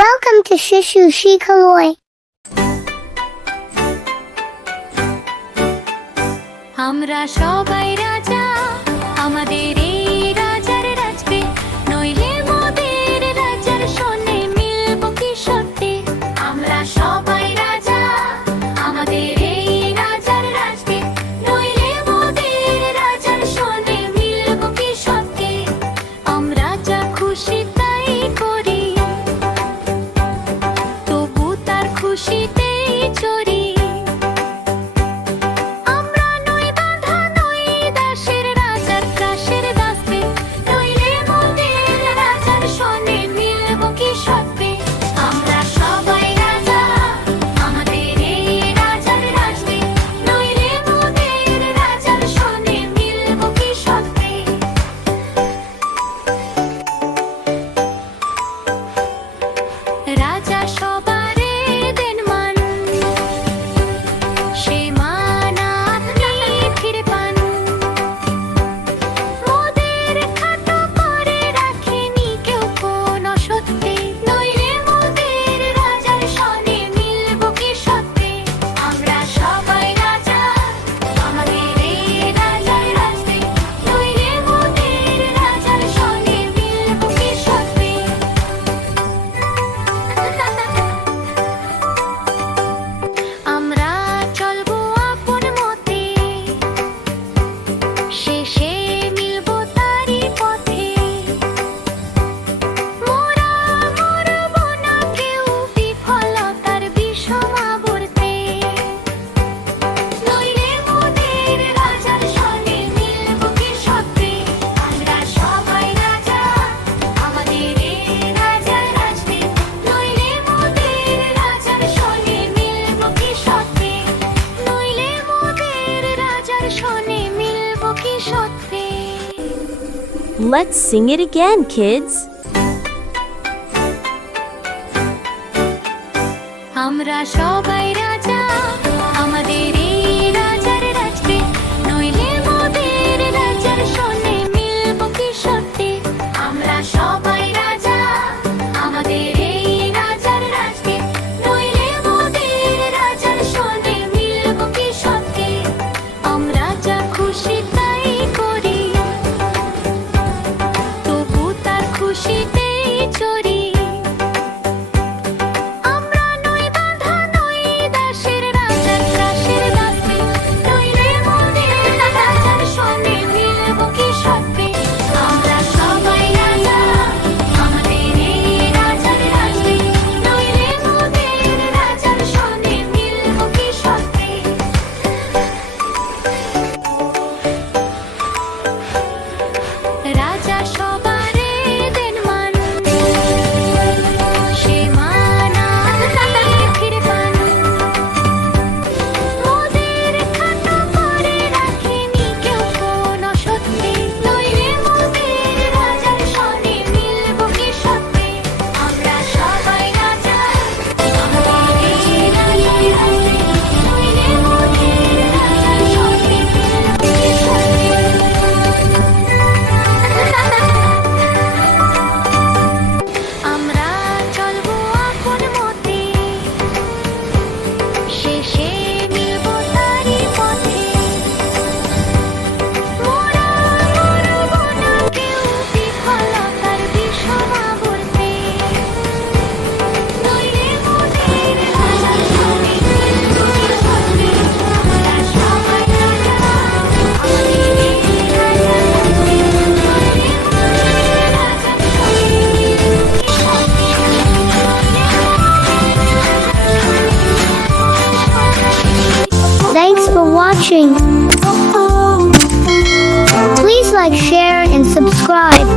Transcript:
Welcome to Shishu Shikaloi. আমরা সবাই রাজা, আমাদের এই রাজার রাজবে, নইলে মোদের রাজার সনে মিলব কি সত্যি। আমরা সবাই রাজা, আমাদের এই রাজার রাজবে, নইলে মোদের রাজার সনে মিলব কি সত্যি। আমরা যা খুশি তাই করি, তবু তার খুশিতেই চরি। রাজা সবারে দেন মান, সে মান আপনি ফিরে পান। মোদের খাটো করে রাখেনি কেউ কোনো সত্যি, নইলে মোদের রাজার সনে মিলব কি সত্যি। আমরা সবাই রাজা, আমাদের এই রাজার রাজবে, নইলে মোদের রাজার সনে মিলব কি সত্যি। আমরা চলবো আপন মতে, শেষে মিলবো তারই পথে। মোরা মরব না কেউ বিফলতার বিষম আবর্তে, নইলে মোদের রাজার সনে মিলব কি সত্যি। আমরা সবাই রাজা, আমাদের এই রাজার রাজবে, নইলে মোদের রাজার সনে মিলব কি সত্যি। নইলে মোদের রাজার সনে মিলব কি সত্যি। Let's sing it again, kids. আমরা সবাই রাজা, আমাদের এই রাজার রাজবে, নইলে মোদের রাজার সনে মিলব কি সত্যি। আমরা সবাই রাজা, আমাদের এই রাজার রাজবে, নইলে মোদের রাজার সনে মিলব কি সত্যি। আমরা যা খুশি তাই করি, তবু তার খুশিতেই চরি। আমরা নই বাঁধা, নই দাসের, রাজার দাসের দাসে, নইলে মোদের রাজার সনে মিলব কি সত্যি। আমরা সবাই রাজা, আমাদের এই রাজার রাজবে, নইলে মোদের রাজার সনে মিলব কি সত্যি। রাজা সবারে দেন মান, সে মান আপনি ফিরে পান। মোদের খাটো করে রাখেনি কেউ কোনো সত্যি, নইলে মোদের রাজার সনে মিলব কি সত্যি। আমরা সবাই রাজা, আমাদের এই রাজার রাজবে, নইলে মোদের রাজার সনে মিলব কি সত্যি। আমরা চলবো আপন মতে, শেষে মিলবো তারই পথে। মোরা মরব না কেউ বিফলতার বিষম আবর্তে, নইলে মোদের রাজার সনে মিলব কি সত্যি। আমরা সবাই রাজা, আমাদের এই রাজার রাজবে, নইলে মোদের রাজার সনে মিলব কি সত্যি। Thanks for watching. Please like, share, and subscribe.